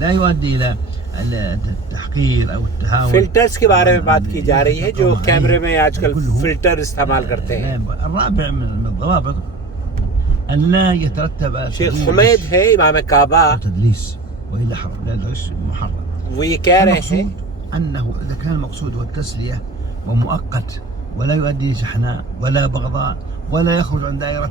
لا يؤدي إلى التحقير أو التهاون. فلٹرز کے بارے میں بات کی جا رہی ہے جو کیمرے میں آج کل فلٹر استعمال کرتے ہیں. الرابع من الضوابط أن لا يترتب شیخ حمید ہے امام کعبہ، تدليس وإلا حرام، لا تدليس محرم. وہ یہ کہہ رہے ہیں أنه إذا كان المقصود هو التسلية ومؤقت ولا يؤدي شحناء ولا بغضاء ولا يخرج عن دائرة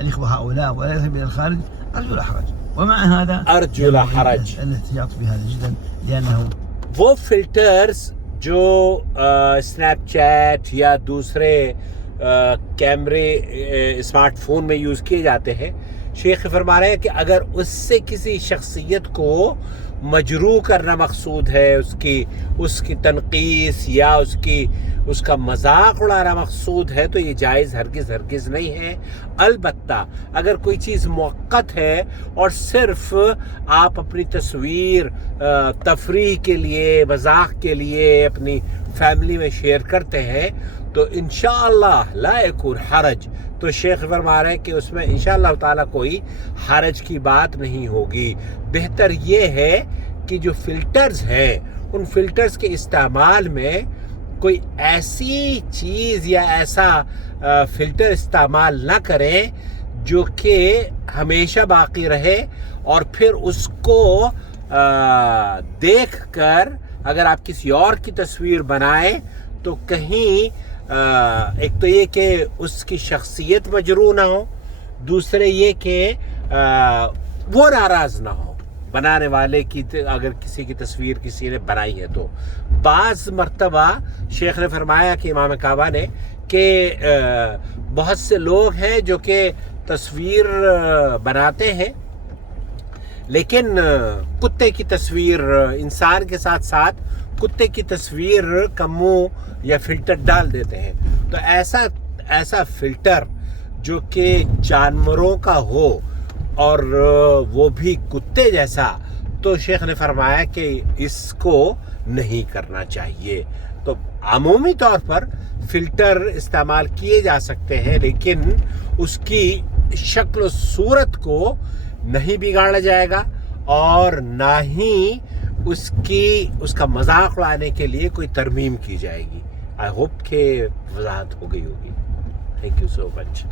الإخوة هؤلاء ولا يذهب إلى الخارج، أرجو لا حرج. ومع هذا أرجو لا حرج الاحتياط في هذا جدا، لأنه وہ فلٹرز جو اسنیپ چیٹ یا دوسرے کیمرے اسمارٹ فون میں یوز کیے جاتے ہیں، شیخ فرما رہے ہیں کہ اگر اس سے کسی شخصیت کو مجروح کرنا مقصود ہے، اس کی تنقیص یا اس کا مذاق اڑانا مقصود ہے، تو یہ جائز ہرگز نہیں ہے. البتہ اگر کوئی چیز موقت ہے اور صرف آپ اپنی تصویر تفریح کے لیے، مذاق کے لیے اپنی فیملی میں شیئر کرتے ہیں تو انشاءاللہ لا یکون حرج، تو شیخ فرما رہے ہیں کہ اس میں انشاءاللہ تعالیٰ کوئی حرج کی بات نہیں ہوگی. بہتر یہ ہے کہ جو فلٹرز ہیں ان فلٹرز کے استعمال میں کوئی ایسی چیز یا ایسا فلٹر استعمال نہ کریں جو کہ ہمیشہ باقی رہے، اور پھر اس کو دیکھ کر اگر آپ کسی اور کی تصویر بنائیں تو کہیں ایک تو یہ کہ اس کی شخصیت مجروح نہ ہو، دوسرے یہ کہ وہ ناراض نہ ہو بنانے والے کی، اگر کسی کی تصویر کسی نے بنائی ہے تو. بعض مرتبہ شیخ نے فرمایا کہ امام کعبہ نے کہ بہت سے لوگ ہیں جو کہ تصویر بناتے ہیں لیکن کتے کی تصویر، انسان کے ساتھ ساتھ کتے کی تصویر کا منہ یا فلٹر ڈال دیتے ہیں. تو ایسا فلٹر جو کہ جانوروں کا ہو اور وہ بھی کتے جیسا، تو شیخ نے فرمایا کہ اس کو نہیں کرنا چاہیے. تو عمومی طور پر فلٹر استعمال کیے جا سکتے ہیں لیکن اس کی شکل و صورت کو نہیں بگاڑا جائے گا اور نہ ہی اس کا مذاق اڑانے کے لیے کوئی ترمیم کی جائے گی. آئی ہوپ کہ وضاحت ہو گئی ہوگی. Thank you so much.